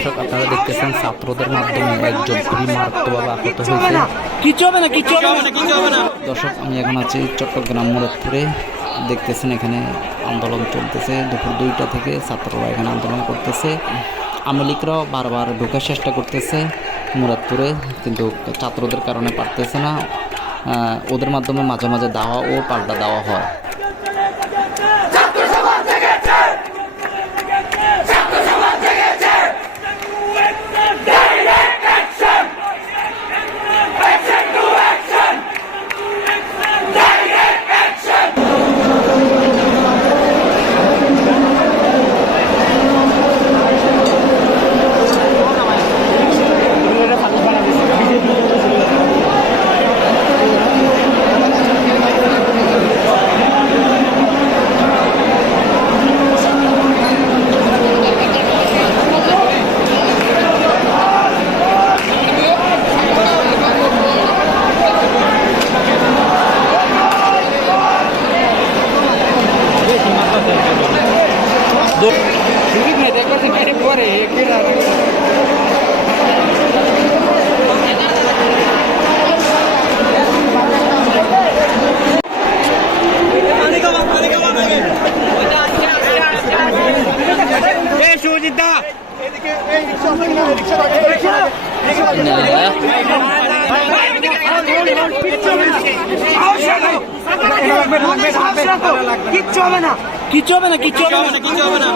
দর্শক আপনারা দেখতেছেন ছাত্রদের মাধ্যমে একজন খুবই মারাত্মকভাবে আহত হয়েছে। দর্শক আমি এখন আছি চট্টগ্রাম মুরাদপুরে। দেখতেছেন এখানে আন্দোলন চলতেছে, দুপুর 2টা থেকে ছাত্ররা এখানে আন্দোলন করতেছে। আওয়ামী লীগরাও বারবার ঢোকার চেষ্টা করতেছে মুরাদপুরে, কিন্তু ছাত্রদের কারণে পারতেছে না। ওদের মাধ্যমে মাঝে মাঝে দাওয়া ও পাল্টা দেওয়া হয়। কিচ্ছু হবে না